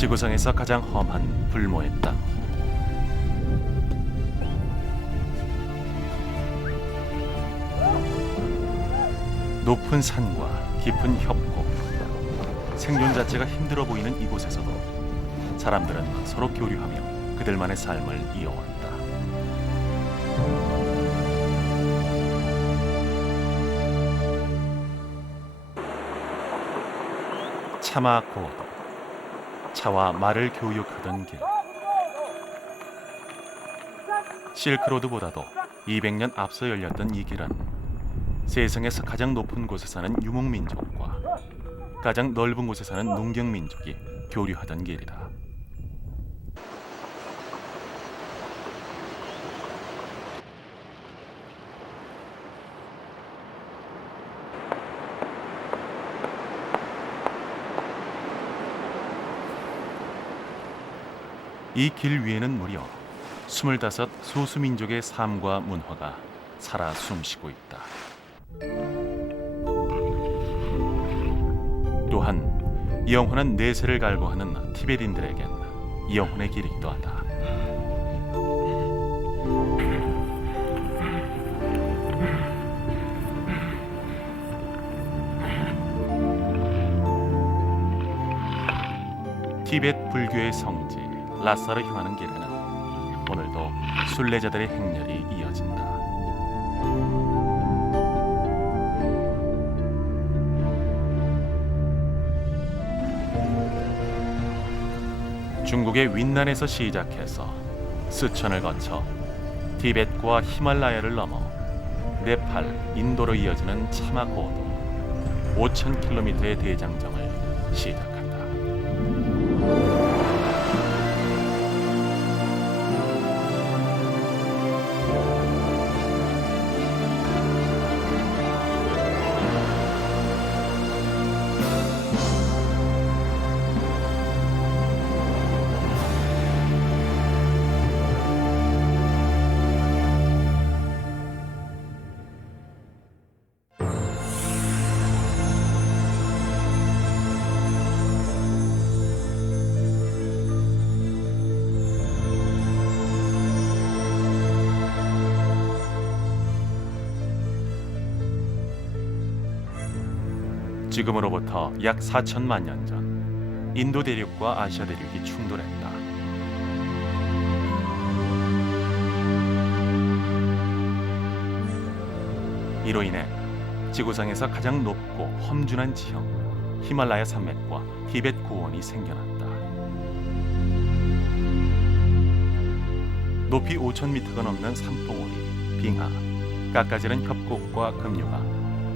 지구상에서 가장 험한 불모의 땅. 높은 산과 깊은 협곡, 생존 자체가 힘들어 보이는 이곳에서도 사람들은 서로 교류하며 그들만의 삶을 이어왔다. 차마 고도, 차와 말을 교육하던 길. 실크로드보다도 200년 앞서 열렸던 이 길은 세상에서 가장 높은 곳에 사는 유목민족과 가장 넓은 곳에 사는 농경민족이 교류하던 길이다. 이 길 위에는 무려 25 소수민족의 삶과 문화가 살아 숨쉬고 있다. 또한 영원한 내세를 갈구하는 티베트인들에겐 영혼의 길이기도 하다. 티베트 불교의 성지 라사를 향하는 길에는 오늘도 순례자들의 행렬이 이어진다. 중국의 윈난에서 시작해서 스촨을 거쳐 티베트과 히말라야를 넘어 네팔, 인도로 이어지는 차마 고도 5,000km의 대장정을 시작한다. 지금으로부터 약 4천만 년 전 인도 대륙과 아시아 대륙이 충돌했다. 이로 인해 지구상에서 가장 높고 험준한 지형 히말라야 산맥과 티베트 고원이 생겨났다. 높이 5,000m가 넘는 산봉우리, 빙하, 깎아지른 협곡과 급류가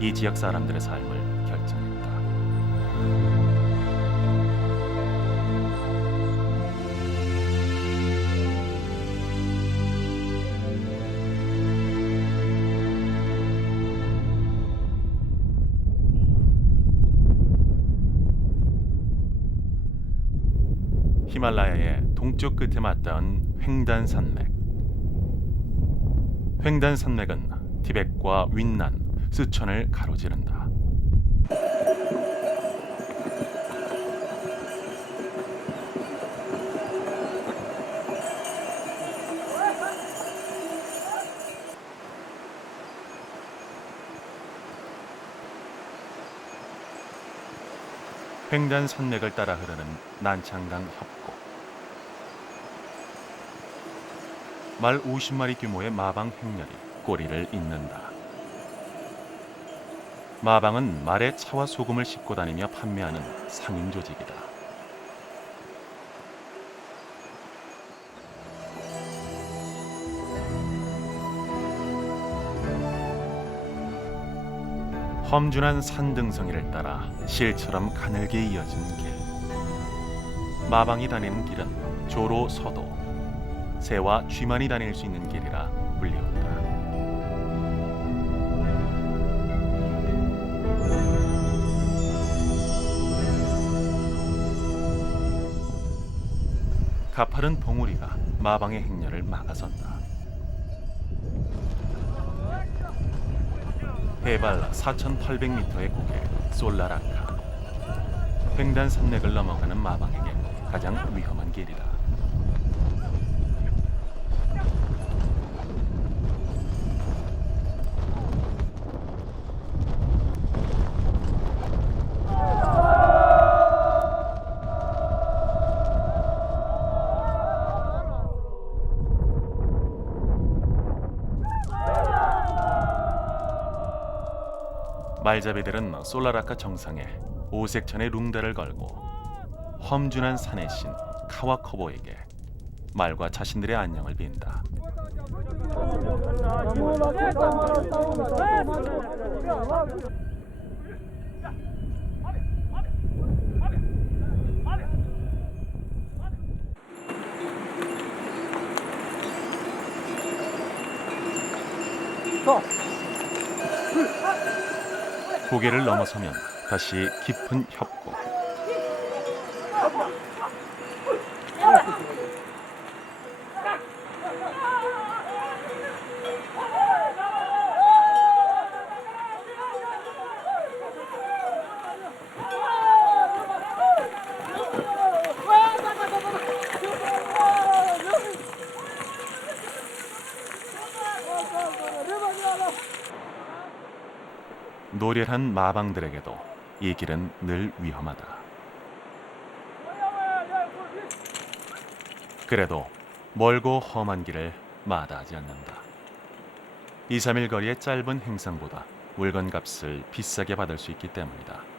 이 지역 사람들의 삶을 결정했다. 히말라야의 동쪽 끝에 맞닿은 횡단산맥. 횡단산맥은 티베트과 윈난, 스촨을 가로지른다. 횡단산맥을 따라 흐르는 난창강 협곡. 말 50마리 규모의 마방 행렬이 꼬리를 잇는다. 마방은 말에 차와 소금을 싣고 다니며 판매하는 상인 조직이다. 험준한 산등성이를 따라 실처럼 가늘게 이어진 길. 마방이 다니는 길은 조로 서도, 새와 쥐만이 다닐 수 있는 길이라 불리웠다. 가파른 봉우리가 마방의 행렬을 막아선다. 해발 4,800m의 고개 솔라라카. 횡단산맥을 넘어가는 마방에게 가장 위험한 길이다. 말잡이들은 솔라라카 정상에 오색천의 룽다를 걸고 험준한 산의 신 카와커보에게 말과 자신들의 안녕을 빈다. 고개를 넘어서면 다시 깊은 협곡. 노련한 마방들에게도 이 길은 늘 위험하다. 그래도 멀고 험한 길을 마다하지 않는다. 2, 3일 거리의 짧은 행상보다 물건값을 비싸게 받을 수 있기 때문이다.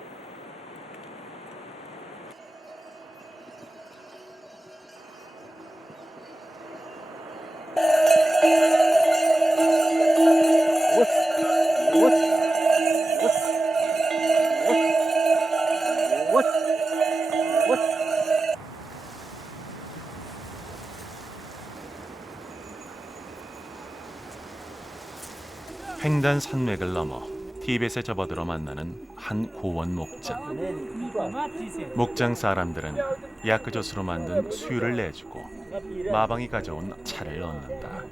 횡단 산맥을 넘어 티벳에 접어들어 만나는 한 고원 목장. 목장 사람들은 야크젓으로 만든 수유를 내주고 마방이 가져온 차를 얻는다.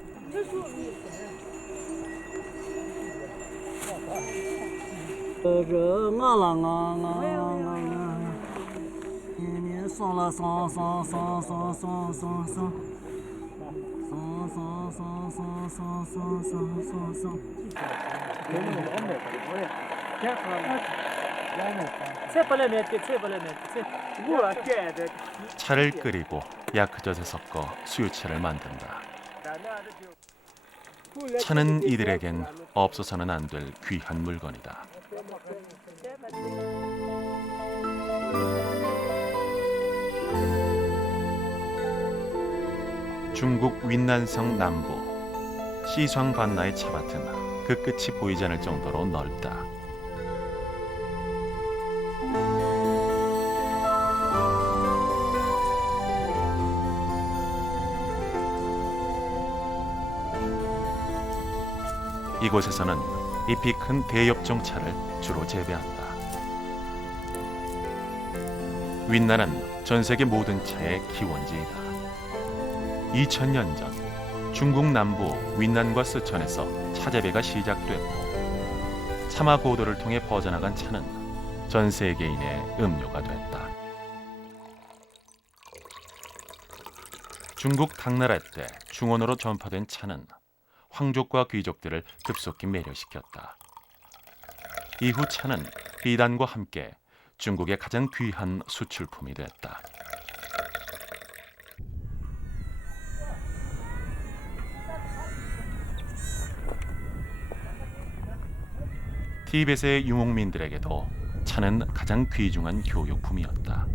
차를 끓이고 야크젓에 섞어 수유차를 만든다. 차는 이들에겐 없어서는 안 될 귀한 물건이다. 중국 윈난성 남부 시황반나의 차밭은 그 끝이 보이지 않을 정도로 넓다. 이곳에서는 잎이 큰 대엽종 차를 주로 재배한다. 윈난은 전 세계 모든 차의 기원지이다. 2000년 전 중국 남부 윈난과 스촨에서 차 재배가 시작됐고 사마 고도를 통해 퍼져나간 차는 전 세계인의 음료가 됐다. 중국 당나라 때 중원으로 전파된 차는 황족과 귀족들을 급속히 매료시켰다. 이후 차는 비단과 함께 중국의 가장 귀한 수출품이 됐다. 티벳의 유목민들에게도 차는 가장 귀중한 교육품이었다.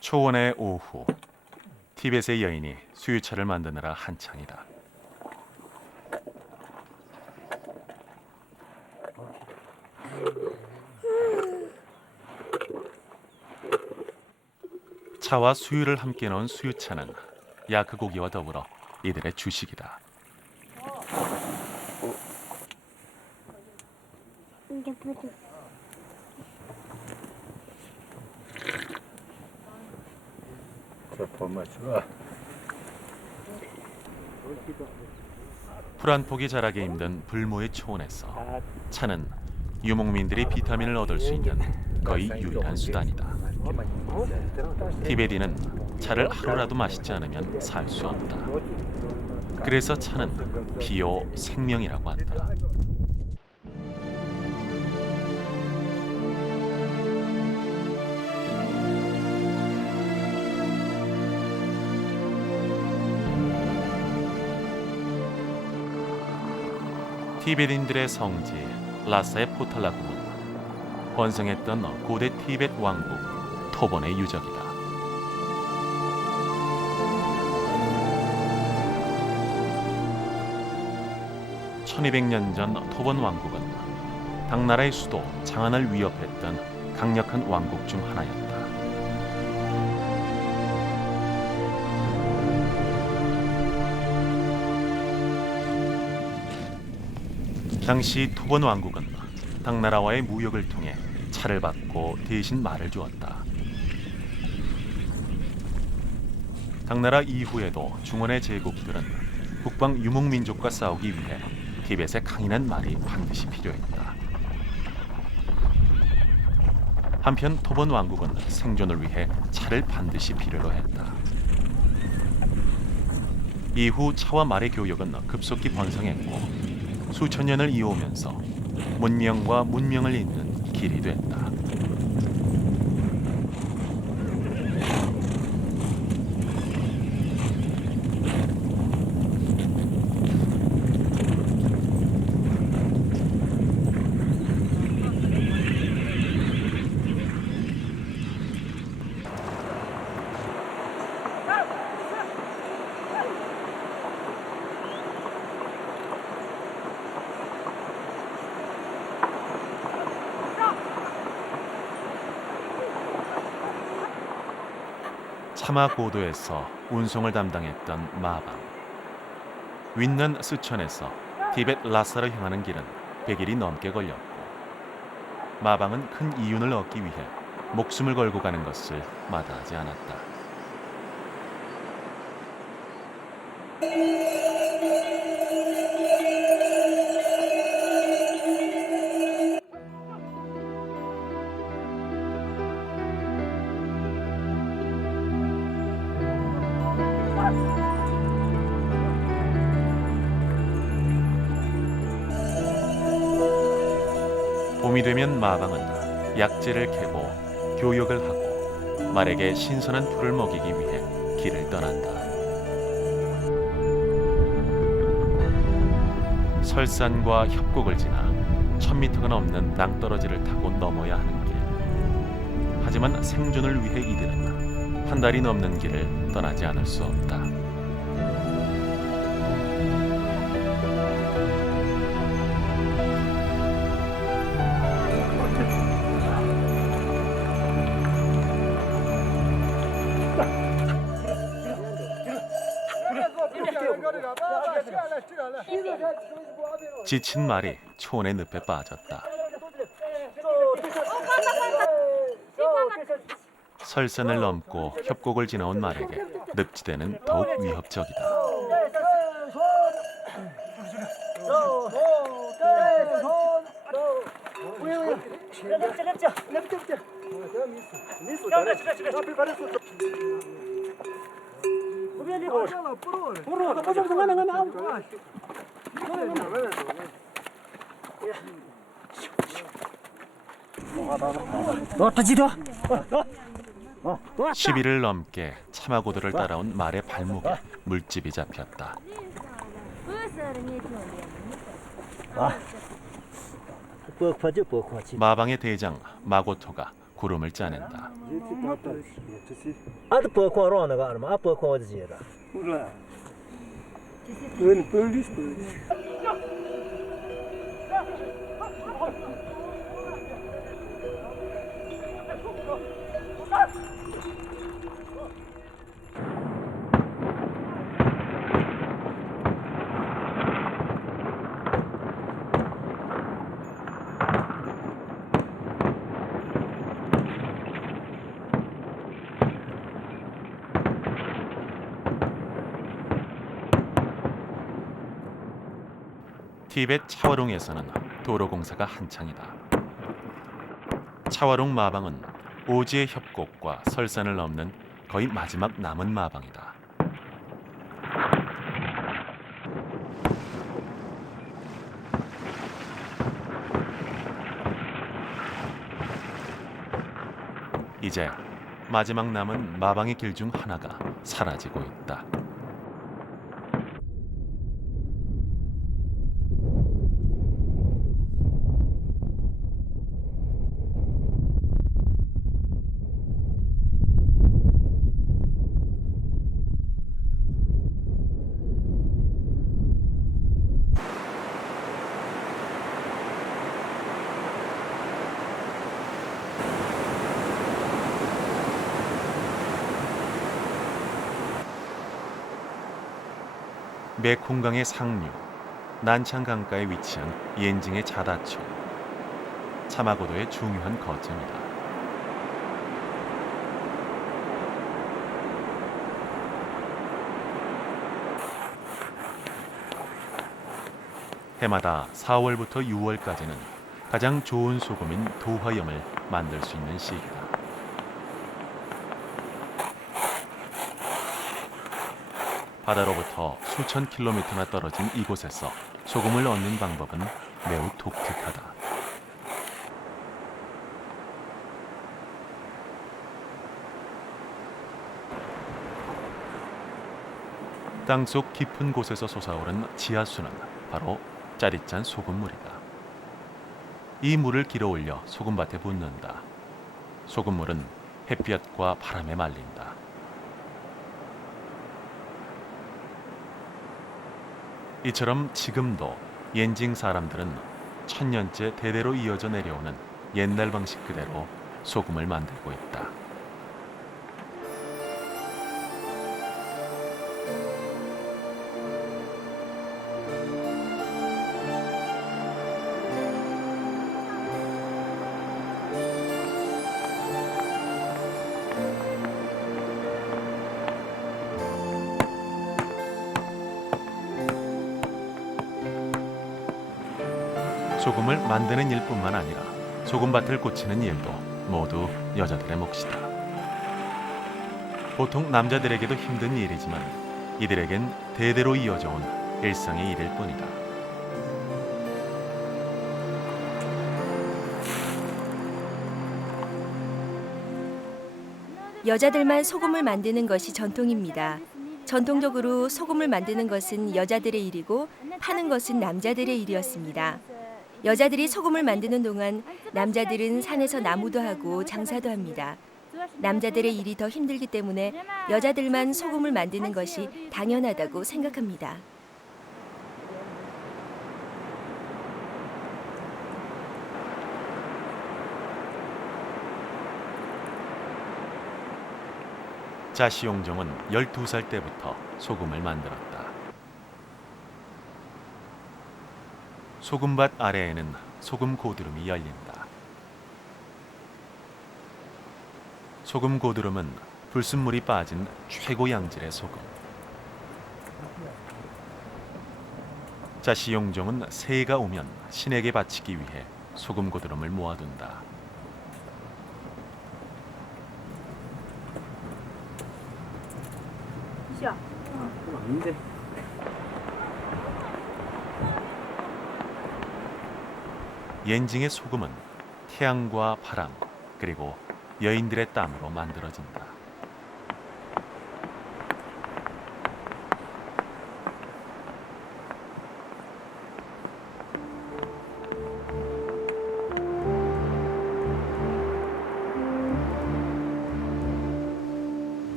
초원의 오후, 티벳의 여인이 수유차를 만드느라 한창이다. 차와 수유를 함께 넣은 수유차는 야크 고기와 더불어 이들의 주식이다. 풀 한 폭이 자라기 힘든 불모의 초원에서 차는 유목민들이 비타민을 얻을 수 있는 거의 유일한 수단이다. 티베리는 차를 하루라도 마시지 않으면 살 수 없다. 그래서 차는 비오 생명이라고 한다. 티베린들의 성지 라사의 포탈라궁은 번성했던 고대 티베트 왕국 토본의 유적이다. (1200년) 전 토본 왕국은 당나라의 수도 장안을 위협했던 강력한 왕국 중 하나였다. 당시 토본 왕국은 당나라와의 무역을 통해 차를 받고 대신 말을 주었다. 당나라 이후에도 중원의 제국들은 북방 유목민족과 싸우기 위해 티벳의 강인한 말이 반드시 필요했다. 한편 토본 왕국은 생존을 위해 차를 반드시 필요로 했다. 이후 차와 말의 교역은 급속히 번성했고 수천 년을 이어오면서 문명과 문명을 잇는 길이 됐다. 차마 고도에서 운송을 담당했던 마방. 윈난 스천에서 티벳 라사로 향하는 길은 100일이 넘게 걸렸고 마방은 큰 이윤을 얻기 위해 목숨을 걸고 가는 것을 마다하지 않았다. 봄이 되면 마방은 약재를 캐고 교역을 하고 말에게 신선한 풀을 먹이기 위해 길을 떠난다. 설산과 협곡을 지나 1000m가 넘는 낭떠러지를 타고 넘어야 하는 길. 하지만 생존을 위해 이들은 한 달이 넘는 길을 떠나지 않을 수 없다. 지친 말이 초원의 늪에 빠졌다. 설산을 넘고 협곡을 지나온 말에게 늪지대는 더욱 위협적이다. (10일을) 넘게 차마고도를 따라온 말의 발목에 물집이 잡혔다. 마방의 대장 마고토가 구름을 짜낸다. 티벳 차와롱에서는 도로 공사가 한창이다. 차와롱 마방은 오지의 협곡과 설산을 넘는 거의 마지막 남은 마방이다. 이제 마지막 남은 마방의 길 중 하나가 사라지고 있다. 메콩강의 상류, 난창 강가에 위치한 옌징의 자다촌, 차마고도의 중요한 거점이다. 해마다 4월부터 6월까지는 가장 좋은 소금인 도화염을 만들 수 있는 시기다. 바다로부터 수천 킬로미터나 떨어진 이곳에서 소금을 얻는 방법은 매우 독특하다. 땅속 깊은 곳에서 솟아오른 지하수는 바로 짜릿짠 소금물이다. 이 물을 길어올려 소금밭에 붓는다. 소금물은 햇볕과 바람에 말린다. 이처럼 지금도 옌징 사람들은 천년째 대대로 이어져 내려오는 옛날 방식 그대로 소금을 만들고 있다. 소금을 만드는 일뿐만 아니라 소금밭을 고치는 일도 모두 여자들의 몫이다. 보통 남자들에게도 힘든 일이지만 이들에겐 대대로 이어져 온 일상의 일일 뿐이다. 여자들만 소금을 만드는 것이 전통입니다. 전통적으로 소금을 만드는 것은 여자들의 일이고 파는 것은 남자들의 일이었습니다. 여자들이 소금을 만드는 동안 남자들은 산에서 나무도 하고 장사도 합니다. 남자들의 일이 더 힘들기 때문에 여자들만 소금을 만드는 것이 당연하다고 생각합니다. 자시용종은 12살 때부터 소금을 만들었다. 소금밭 아래에는 소금 고드름이 열린다. 소금 고드름은 불순물이 빠진 최고 양질의 소금. 자시용종은 새해가 오면 신에게 바치기 위해 소금 고드름을 모아둔다. 아닌데. 옌징의 소금은 태양과 바람 그리고 여인들의 땀으로 만들어진다.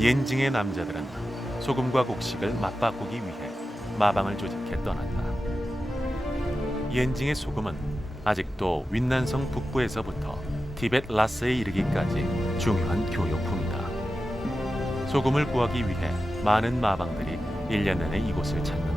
옌징의 남자들은 소금과 곡식을 맞바꾸기 위해 마방을 조직해 떠났다. 옌징의 소금은 아직도 윈난성 북부에서부터 티벳 라스에 이르기까지 중요한 교역품이다. 소금을 구하기 위해 많은 마방들이 1년 내내 이곳을 찾는다.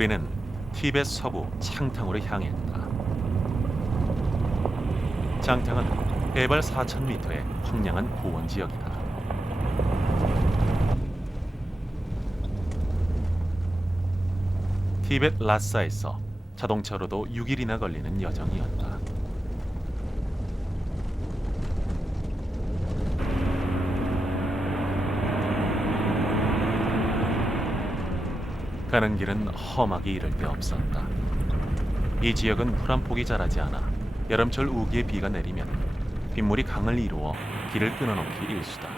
우리는 티벳 서부 창탕으로 향했다. 창탕은 해발 4,000m의 황량한 고원 지역이다. 티벳 라사에서 자동차로도 6일이나 걸리는 여정이었다. 가는 길은 험하기 이를 데 없었다. 이 지역은 풀 한 폭이 자라지 않아 여름철 우기에 비가 내리면 빗물이 강을 이루어 길을 끊어놓기 일쑤다.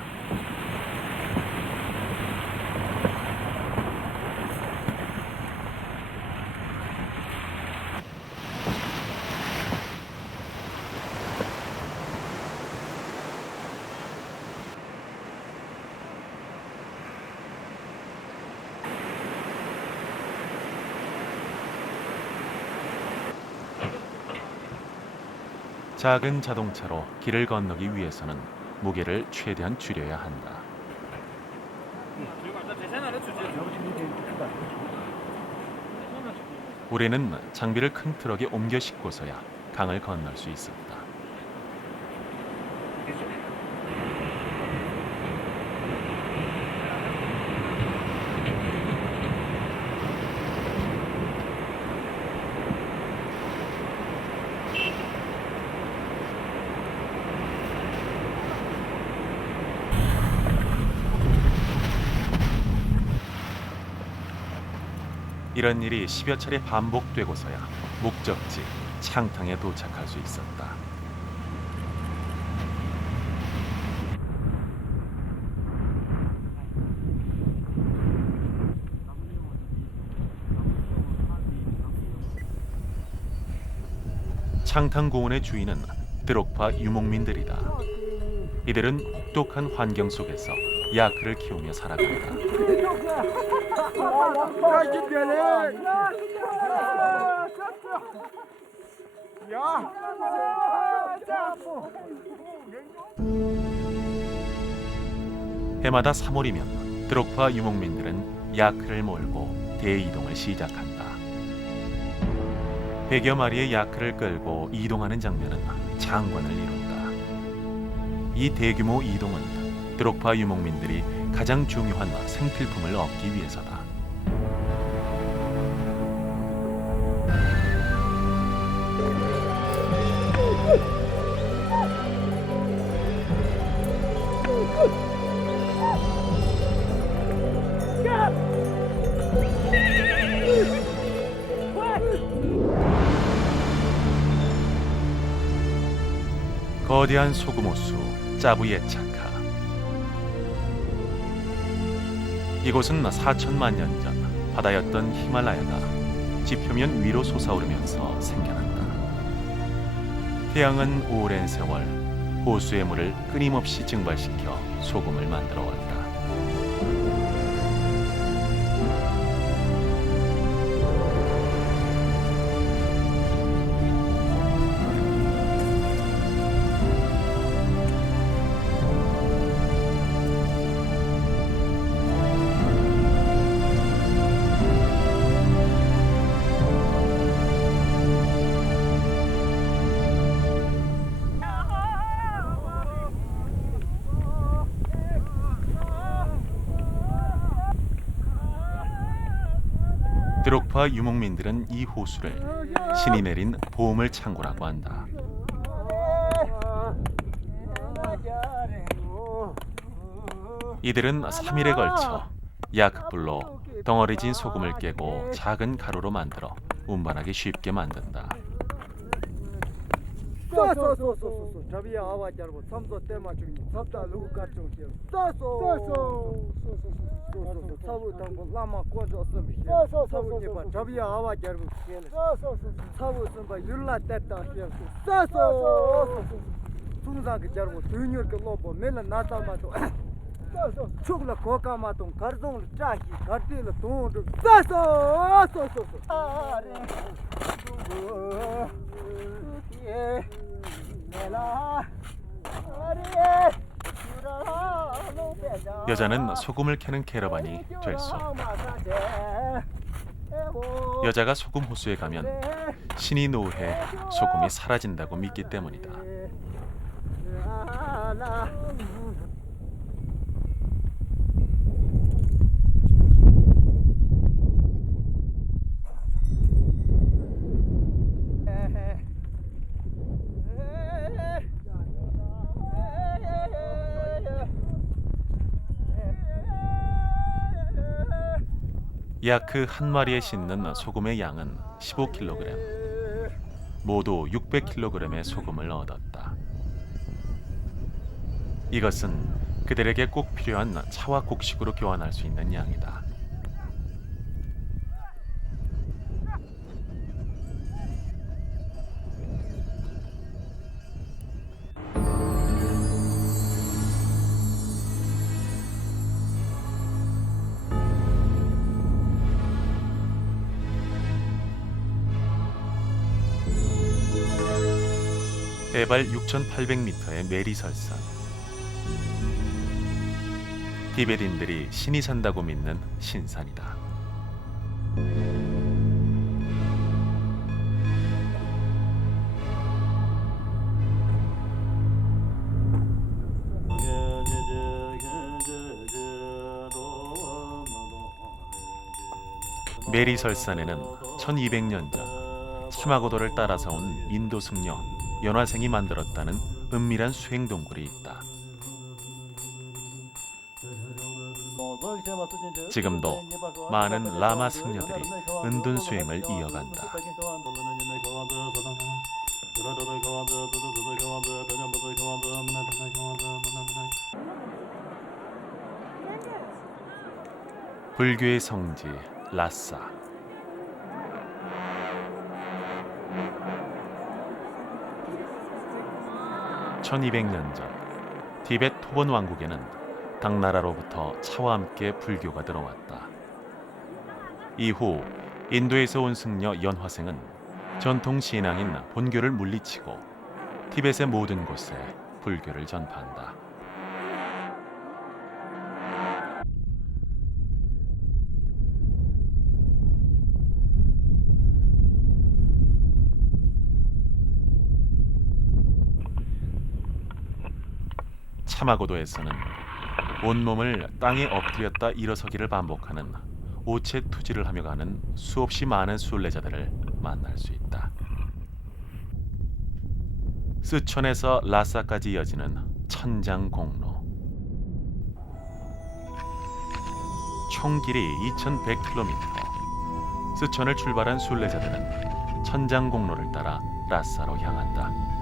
작은 자동차로 길을 건너기 위해서는 무게를 최대한 줄여야 한다. 우리는 장비를 큰 트럭에 옮겨 싣고서야 강을 건널 수 있었다. 이런 일이 10여 차례 반복되고서야 목적지 창탕에 도착할 수 있었다. 창탕 고원의 주인은 드록파 유목민들이다. 이들은 혹독한 환경 속에서 야크를 키우며 살아간다. 해마다 3월이면 드록파 유목민들은 야크를 몰고 대이동을 시작한다. 100여 마리의 야크를 끌고 이동하는 장면은 장관을 이룬다. 이 대규모 이동은 드록파 유목민들이 가장 중요한 생필품을 얻기 위해서다. 거대한 소금 호수 짜부예차카. 이곳은 4천만 년 전 바다였던 히말라야가 지표면 위로 솟아오르면서 생겨났다. 태양은 오랜 세월 호수의 물을 끊임없이 증발시켜 소금을 만들어 왔다. 드록파 유목민들은 이 호수를 신이 내린 보물 창고라고 한다. 이들은 3일에 걸쳐 야크불로 덩어리진 소금을 깨고 작은 가루로 만들어 운반하기 쉽게 만든다. 축라 고카마동 가르동 짜기 가르티를 동도 여자는 소금을 캐는 캐러반이 될 수 없다. 여자가 소금 호수에 가면 신이 노해 소금이 사라진다고 믿기 때문이다. 야크 한 마리에 싣는 소금의 양은 15kg, 모두 600kg의 소금을 얻었다. 이것은 그들에게 꼭 필요한 차와 곡식으로 교환할 수 있는 양이다. 해발 6,800m의 메리설산. 티베트인들이 신이 산다고 믿는 신산이다. 메리설산에는 1200년 전 차마고도를 따라서 온 인도 승려 연화생이 만들었다는 은밀한 수행 동굴이 있다. 지금도 많은 라마 승려들이 은둔 수행을 이어간다. 불교의 성지 라싸. (1200년) 전 티베트 토본 왕국에는 당나라로부터 차와 함께 불교가 들어왔다. 이후 인도에서 온 승려 연화생은 전통 신앙인 본교를 물리치고 티베트의 모든 곳에 불교를 전파한다. 차마고도에서는 온몸을 땅에 엎드렸다 일어서기를 반복하는 오체 투지를 하며 가는 수없이 많은 순례자들을 만날 수 있다. 스촨에서 라싸까지 이어지는 천장공로. 총 길이 2100km. 스촨을 출발한 순례자들은 천장공로를 따라 라싸로 향한다.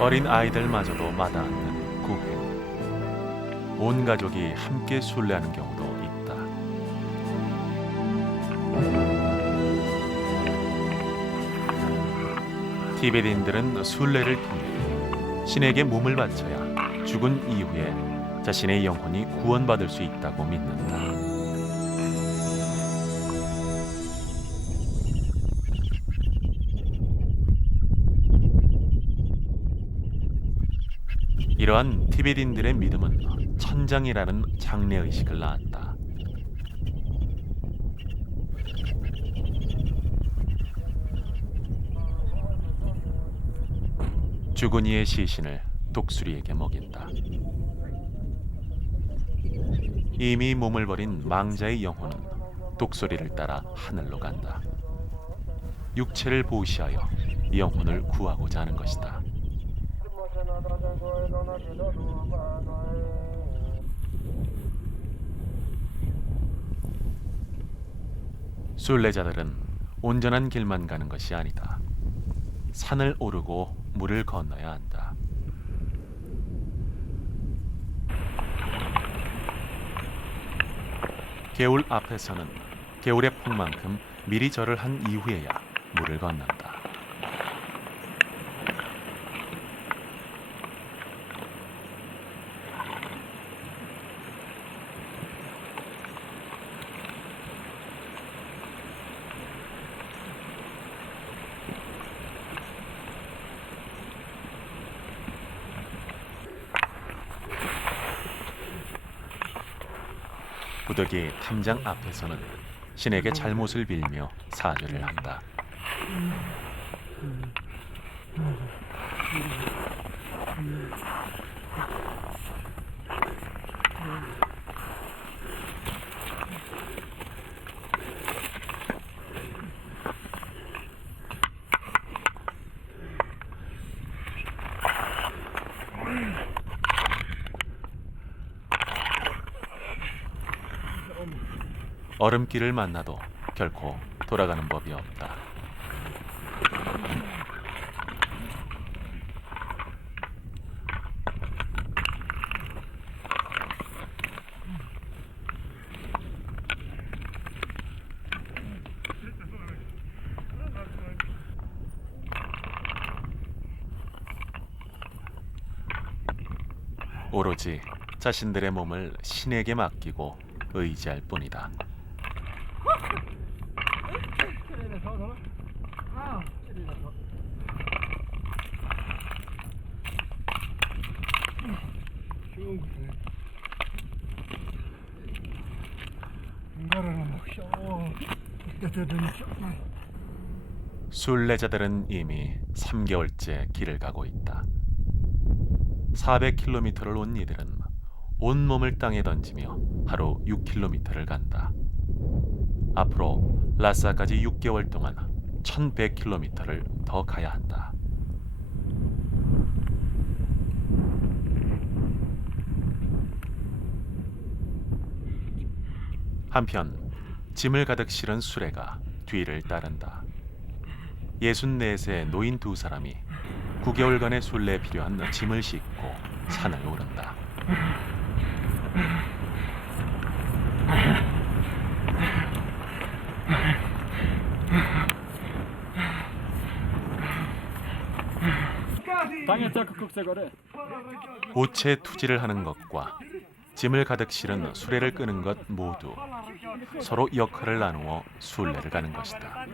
어린 아이들마저도 마다않는 고행. 온 가족이 함께 순례하는 경우도 있다. 티베트인들은 순례를 통해 신에게 몸을 바쳐야 죽은 이후에 자신의 영혼이 구원받을 수 있다고 믿는다. 이러한 티베트인들의 믿음은 천장이라는 장래의식을 낳았다. 죽은 이의 시신을 독수리에게 먹인다. 이미 몸을 버린 망자의 영혼은 독수리를 따라 하늘로 간다. 육체를 보시하여 영혼을 구하고자 하는 것이다. 순례자들은 온전한 길만 가는 것이 아니다. 산을 오르고 물을 건너야 한다. 개울 앞에서는 개울의 폭만큼 미리 절을 한 이후에야 물을 건넌다. 무더기 탐장 앞에서는 신에게 잘못을 빌며 사죄를 한다. 얼음길을 만나도 결코 돌아가는 법이 없다. 오로지 자신들의 몸을 신에게 맡기고 의지할 뿐이다. 순례자들은 이미 3개월째 길을 가고 있다. 400km를 온 이들은 온몸을 땅에 던지며 하루 6km를 간다. 앞으로 라싸까지 6개월 동안 1100km를 더 가야 한다. 한편 짐을 가득 실은 수레가 뒤를 따른다. 64세 노인 두 사람이 9개월간의 순례에 필요한 짐을 싣고 산을 오른다. 오체 투지를 하는 것과 짐을 가득 실은 수레를 끄는 것 모두 서로 역할을 나누어 순례를 가는 것이다.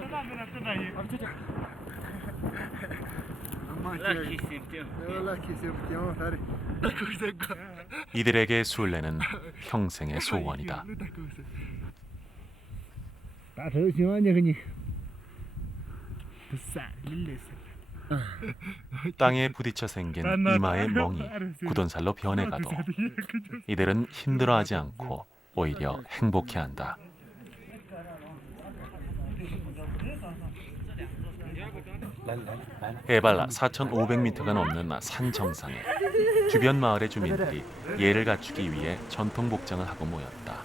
이들에게 순례는 평생의 소원이다. 땅에 부딪혀 생긴 이마의 멍이 굳은 살로 변해가도 이들은 힘들어하지 않고 오히려 행복해한다. 해발 4,500m가 넘는 산 정상에 주변 마을의 주민들이 예를 갖추기 위해 전통 복장을 하고 모였다.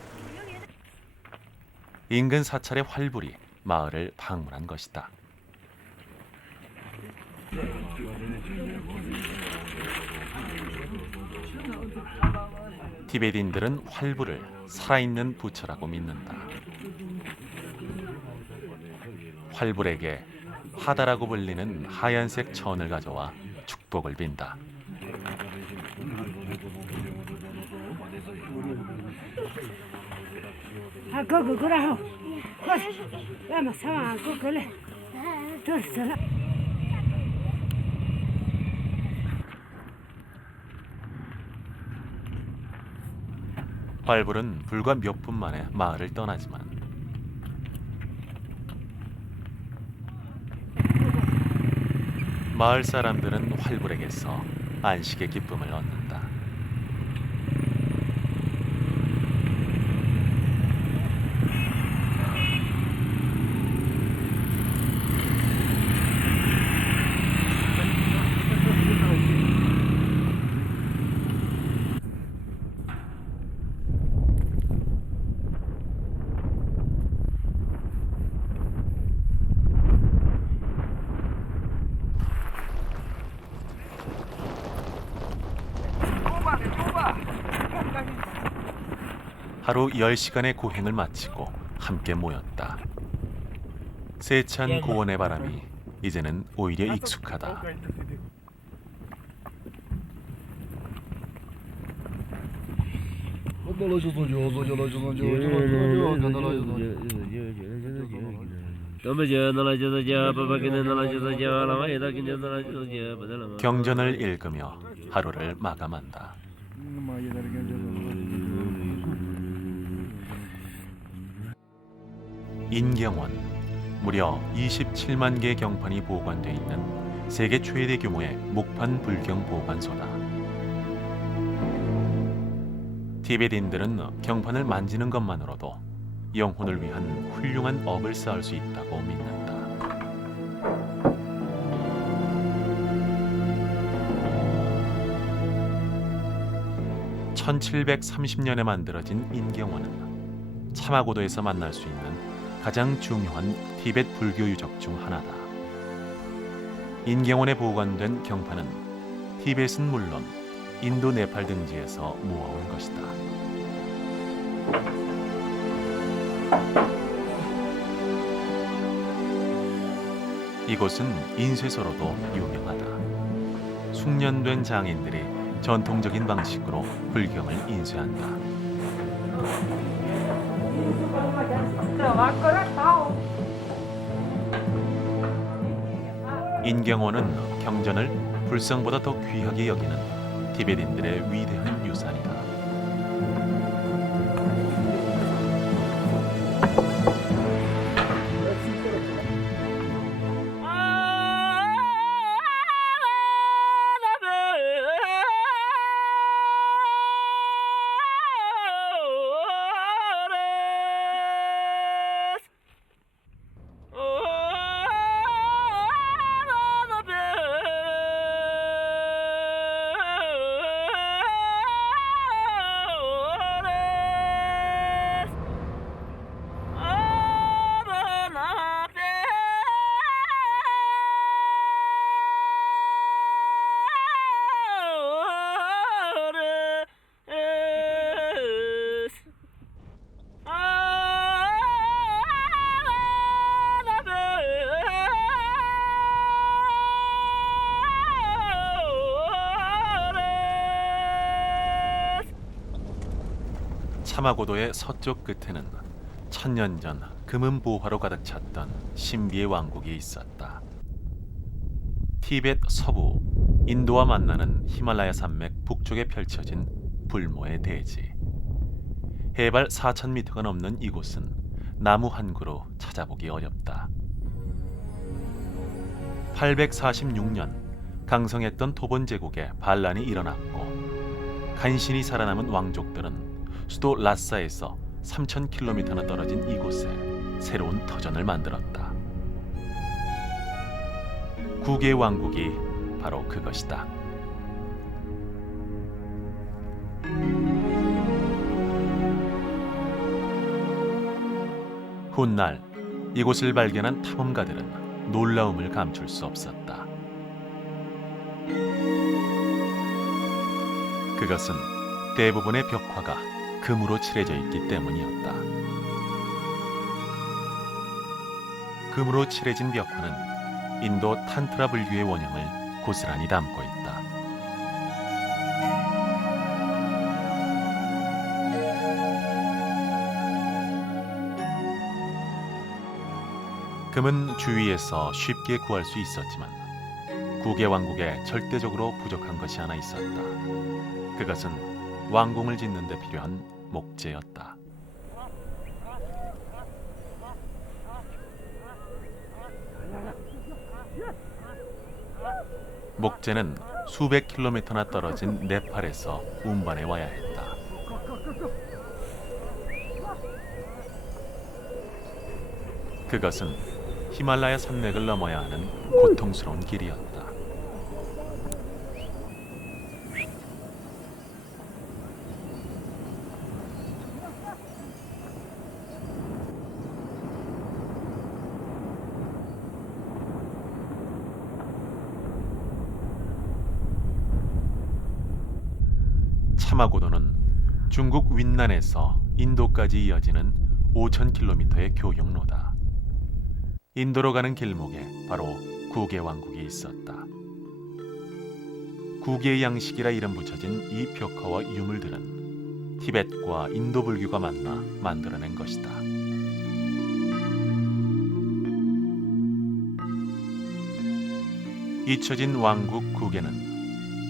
인근 사찰의 활불이 마을을 방문한 것이다. 티베트인들은 활불을 살아있는 부처라고 믿는다. 활불에게 하다라고 불리는 하얀색 천을 가져와 축복을 빈다. 활불은 불과 몇 분 만에 마을을 떠나지만 마을 사람들은 활불에게서 안식의 기쁨을 얻는다. 하루 10시간의 고행을 마치고 함께 모였다. 세찬 고원의 바람이 이제는 오히려 익숙하다. 경전을 읽으며 하루를 마감한다. 인경원, 무려 27만 개의 경판이 보관되어 있는 세계 최대 규모의 목판 불경 보관소다. 티베트인들은 경판을 만지는 것만으로도 영혼을 위한 훌륭한 업을 쌓을 수 있다고 믿는다. (1730년에) 만들어진 인경원은 차마고도에서 만날 수 있는 가장 중요한 티베트 불교 유적 중 하나다. 인경원에 보관된 경판은 티베트은 물론 인도, 네팔 등지에서 모아온 것이다. 이곳은 인쇄소로도 유명하다. 숙련된 장인들이 전통적인 방식으로 불경을 인쇄한다. 인경원은 경전을 불상보다 더 귀하게 여기는 티베트인들의 위대한 유산이다. 차마고도의 서쪽 끝에는 천년 전 금은 보화로 가득 찼던 신비의 왕국이 있었다. 티베트 서부, 인도와 만나는 히말라야 산맥 북쪽에 펼쳐진 불모의 대지. 해발 4,000m가 넘는 이곳은 나무 한 그루 찾아보기 어렵다. 846년 강성했던 토본 제국에 반란이 일어났고 간신히 살아남은 왕족들은 수도 라사에서 3,000km나 떨어진 이곳에 새로운 터전을 만들었다. 국의 왕국이 바로 그것이다. 훗날 이곳을 발견한 탐험가들은 놀라움을 감출 수 없었다. 그것은 대부분의 벽화가 금으로 칠해져 있기 때문이었다. 금으로 칠해진 벽화는 인도 탄트라 불교의 원형을 고스란히 담고 있다. 금은 주위에서 쉽게 구할 수 있었지만 국의 왕국에 절대적으로 부족한 것이 하나 있었다. 그것은 왕궁을 짓는 데 필요한 목재였다. 목재는 수백 킬로미터나 떨어진 네팔에서 운반해 와야 했다. 그것은 히말라야 산맥을 넘어야 하는 고통스러운 길이었다. 차마고도는 중국 윈난에서 인도까지 이어지는 5,000km의 교역로다. 인도로 가는 길목에 바로 국의 왕국이 있었다. 국의 양식이라 이름 붙여진 이 벽화와 유물들은 티베트과 인도 불교가 만나 만들어낸 것이다. 잊혀진 왕국 국에는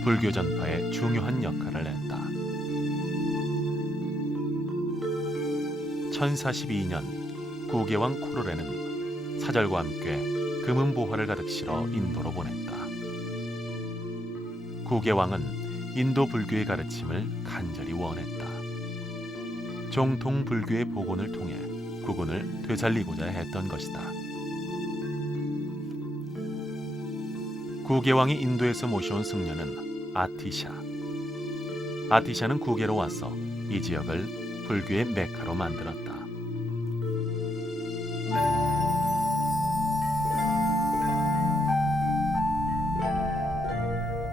불교 전파에 중요한 역할을 했다. 1042년 구개왕 쿠르레는 사절과 함께 금은 보화를 가득 실어 인도로 보냈다. 구개왕은 인도 불교의 가르침을 간절히 원했다. 정통 불교의 복원을 통해 국군을 되살리고자 했던 것이다. 구개왕이 인도에서 모셔온 승려는 아티샤. 아티샤는 구개로 와서 이 지역을 불교의 메카로 만들었다.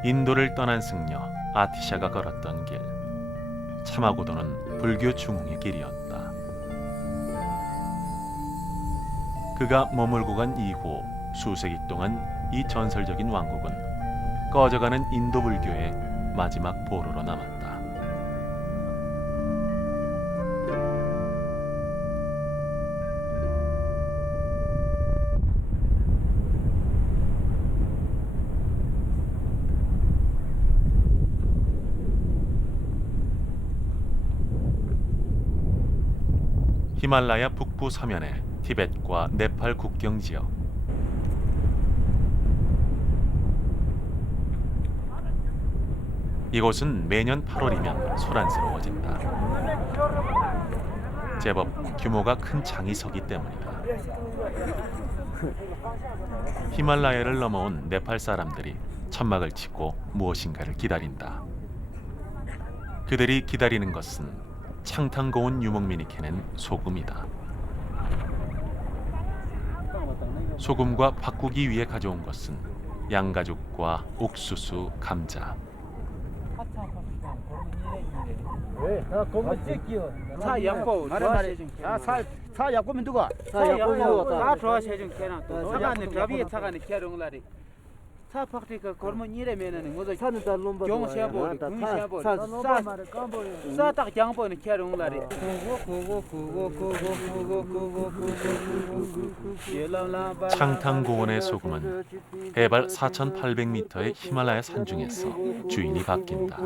인도를 떠난 승려 아티샤가 걸었던 길, 참하고도는 불교 중흥의 길이었다. 그가 머물고 간 이후 수세기 동안 이 전설적인 왕국은 꺼져가는 인도 불교의 마지막 보루로 남았다. 히말라야 북부 서면의 티벳과 네팔 국경 지역. 이곳은 매년 8월이면 소란스러워진다. 제법 규모가 큰 장이 서기 때문이다. 히말라야를 넘어온 네팔 사람들이 천막을 치고 무엇인가를 기다린다. 그들이 기다리는 것은 창탕 고운 유목민이 캐낸 소금이다. 소금과 바꾸기 위해 가져온 것은 양가죽과 옥수수, 감자. 차 양보 차 양보면 누가? 차 양보 다 좋아해 준 개나 또 차가네 가비에 차가네 개롱라리 차 faktika kormo nireme는 뭐도 차는 다 롬바 경호 셔보 군셔보 싸딱 양보는 개롱라리 창탕 고원의 소금은 해발 4,800m의 히말라야 산중에서 주인이 바뀐다.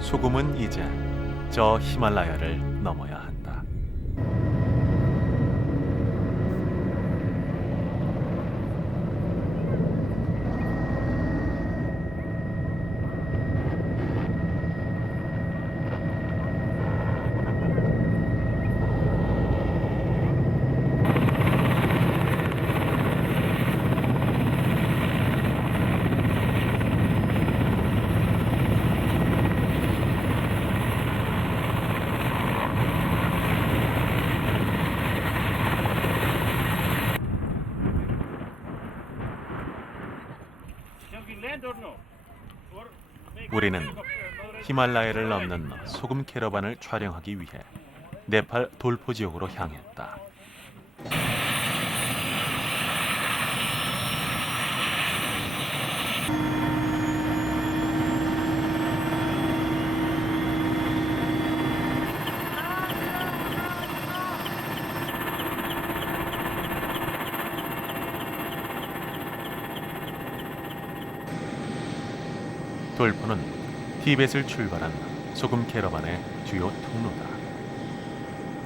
소금은 이제 저 히말라야를 넘어야 한다. 우리는 히말라야를 넘는 소금 캐러반을 촬영하기 위해 네팔 돌포 지역으로 향했다. 돌포는 티벳을 출발한 소금 캐러반의 주요 통로다.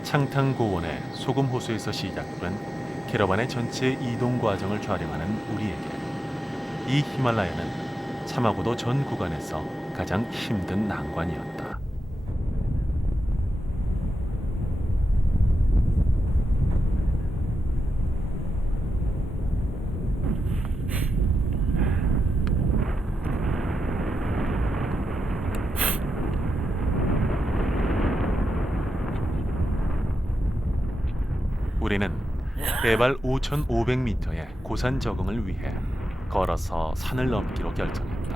창탕 고원의 소금 호수에서 시작된 캐러반의 전체 이동 과정을 촬영하는 우리에게 이 히말라야는 참하고도 전 구간에서 가장 힘든 난관이었다. 우리는 해발 5,500m의 고산 적응을 위해 걸어서 산을 넘기로 결정했다.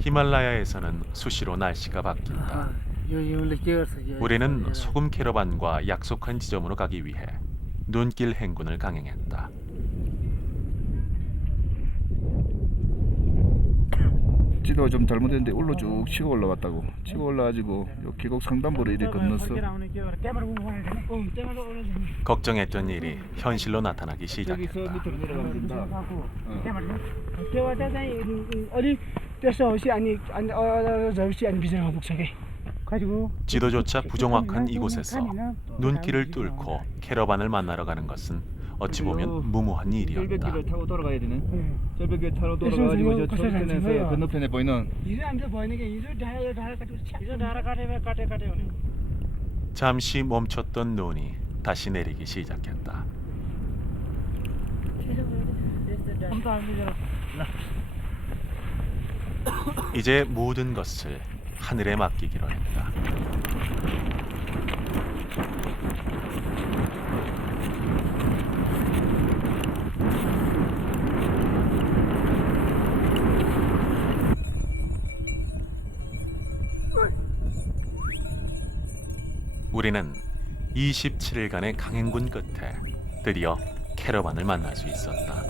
히말라야에서는 수시로 날씨가 바뀐다. 우리는 소금 캐러반과 약속한 지점으로 가기 위해 눈길 행군을 강행했다. 지도가 좀 잘못했는데 울로 쭉 치고 올라갔다고. 치고 올라가지고 요 계곡 상단부로 이리 건넜어. 걱정했던 일이 현실로 나타나기 시작했다. 지도조차 부정확한 이곳에서 눈길을 뚫고 캐러반을 만나러 가는 것은 어찌 보면 무모한 일이었다. 절벽길을 타고 돌아가야 되네. 절벽길 타고 돌아가가지고 저 철편에서 건너편에 보이는 잠시 멈췄던 눈이 다시 내리기 시작했다. 이제 모든 것을 하늘에 맡기기로 했다. 우리는 27일간의 강행군 끝에 드디어 캐러반을 만날 수 있었다.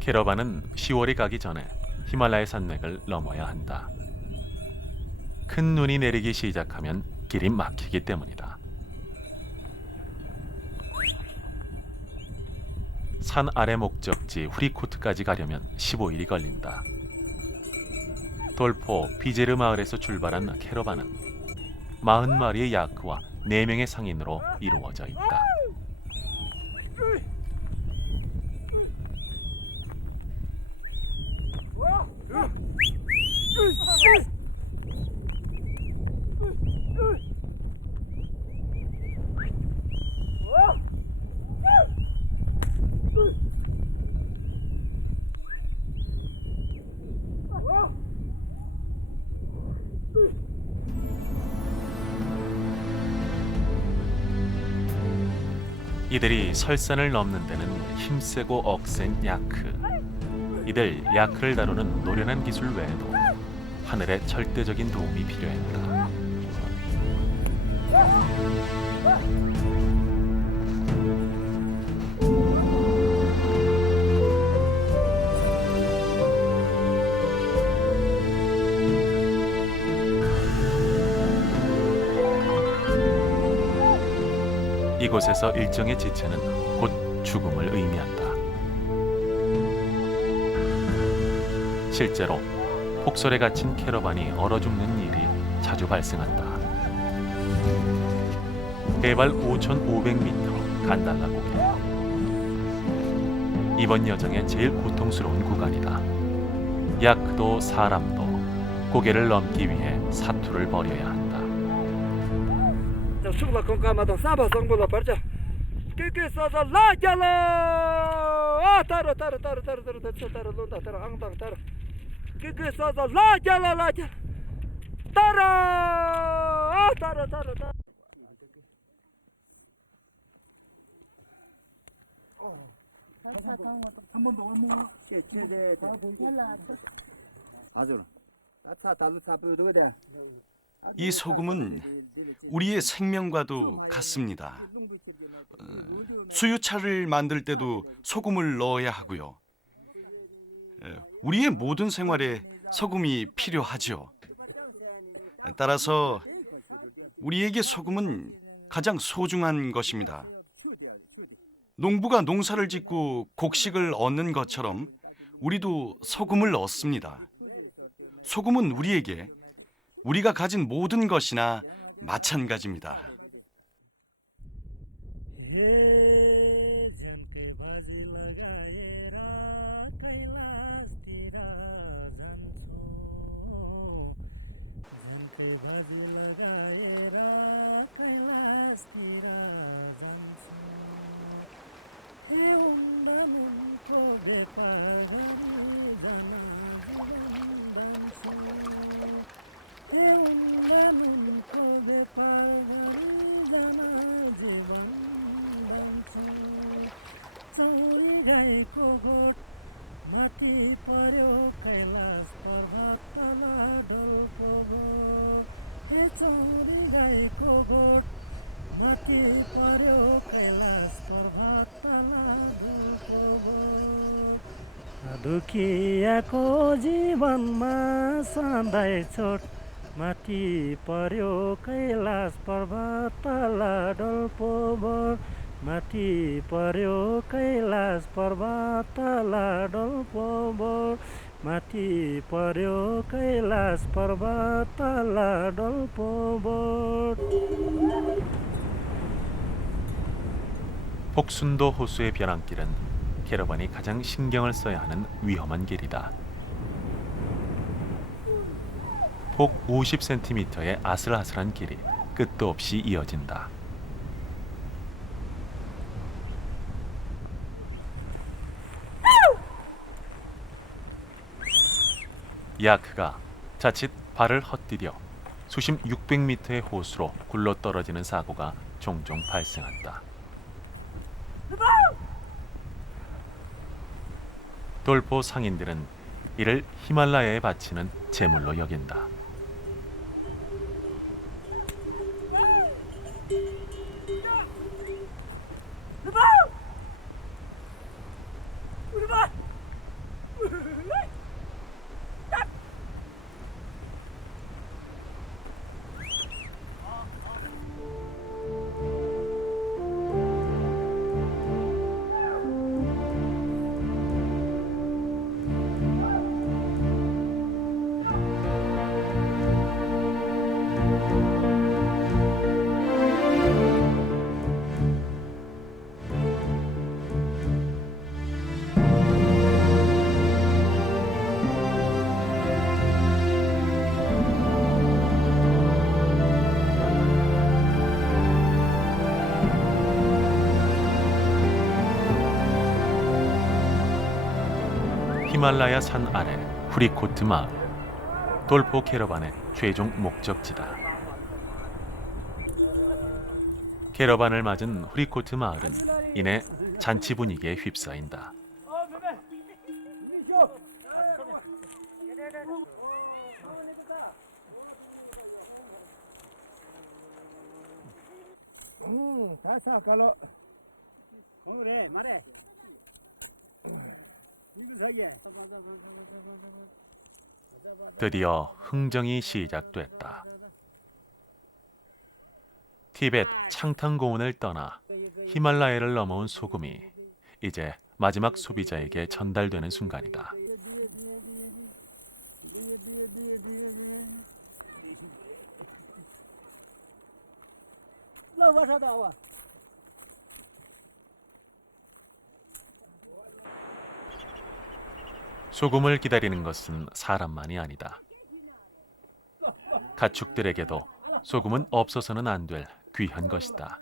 캐러반은 10월이 가기 전에 히말라야 산맥을 넘어야 한다. 큰 눈이 내리기 시작하면 길이 막히기 때문이다. 산 아래 목적지 후리코트까지 가려면 15일이 걸린다. 돌포 비제르 마을에서 출발한 캐러반은 40마리의 야크와 4명의 상인으로 이루어져 있다. 이들이 설산을 넘는 데는 힘세고 억센 야크. 이들 야크를 다루는 노련한 기술 외에도 하늘의 절대적인 도움이 필요했다. 이곳에서 일정의 지체는 곧 죽음을 의미한다. 실제로 폭설에 갇힌 캐러반이 얼어 죽는 일이 자주 발생한다. 해발 5,500m 간달라 고개. 이번 여정의 제일 고통스러운 구간이다. 야크도 사람도 고개를 넘기 위해 사투를 벌여야 한다. Chukla con cama da saba sangbola parcha. Que sa la jala. Ah tara londa tara angdang tara. Que sa la jala la jala. Tara. Ah tara. 한번더 한번 제제. 연락 아주. 차 달로 차 보여도 돼. 이 소금은 우리의 생명과도 같습니다. 수유차를 만들 때도 소금을 넣어야 하고요. 우리의 모든 생활에 소금이 필요하죠. 따라서 우리에게 소금은 가장 소중한 것입니다. 농부가 농사를 짓고 곡식을 얻는 것처럼 우리도 소금을 얻습니다. 소금은 우리에게 우리가 가진 모든 것이나 마찬가지입니다. झन्कै बाजी लगाएर कैलाशतिर जान्छु झन्कै बाजी लगाएर कैलाशतिर जान्छु हे उन्डा नुनको व्यापार गरी जान जीवन दान्छु हे उन्डा नुनको व्यापार गरी जान जीवन दान्छु चौरी गाईको गोठ माथि पर्यो कैलाश पर्वत तल डोल्पो भो हे चौरी गाईको गोठ माथि पर्यो कैलाश पर्वत तल डोल्पो भो दुखियाको जीवनमा सधैँ चोट माथि पर्यो कैलाश पर्वत तल डोल्पो भो माथि पर्यो कैलाश पर्वत तल डोल्पो भो माथि पर्यो कैलाश पर्वत तल डोल्पो भो 폭순도 호수의 벼랑길은 캐러반이 가장 신경을 써야 하는 위험한 길이다. 폭 50cm의 아슬아슬한 길이 끝도 없이 이어진다. 야크가 자칫 발을 헛디뎌 수심 600m의 호수로 굴러 떨어지는 사고가 종종 발생한다. 돌포 상인들은 이를 히말라야에 바치는 제물로 여긴다. 히말라야 산 아래 후리코트 마을, 돌포 캐러반의 최종 목적지다. 캐러반을 맞은 후리코트 마을은 이내 잔치 분위기에 휩싸인다. 다사 갈로 그래 말해 이거 사기야 드디어 흥정이 시작됐다. 티벳 창탕 고원을 떠나 히말라야를 넘어온 소금이 이제 마지막 소비자에게 전달되는 순간이다. 소금을 기다리는 것은 사람만이 아니다. 가축들에게도 소금은 없어서는 안 될 귀한 것이다.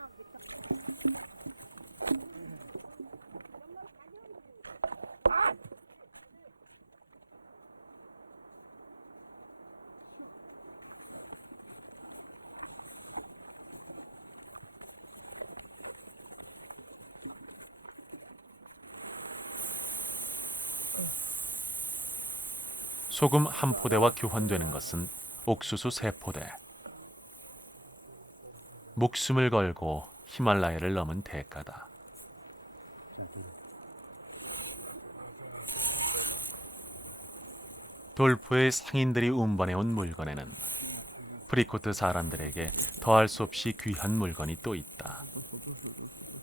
소금 한 포대와 교환되는 것은 옥수수 3포대. 목숨을 걸고 히말라야를 넘은 대가다. 돌포의 상인들이 운반해온 물건에는 프리코트 사람들에게 더할 수 없이 귀한 물건이 또 있다.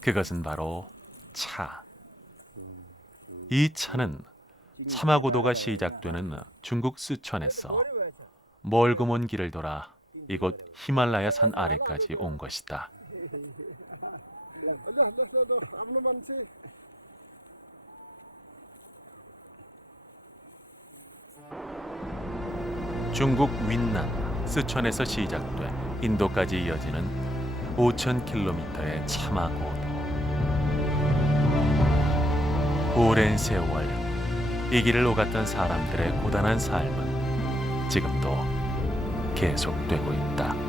그것은 바로 차. 이 차는 사마고도가 시작되는 중국 스촨에서 멀고 먼 길을 돌아 이곳 히말라야 산 아래까지 온 것이다. 중국 윈난 스촨에서 시작돼 인도까지 이어지는 5,000km의 차마고도. 오랜 세월 이 길을 오갔던 사람들의 고단한 삶은 지금도 계속되고 있다.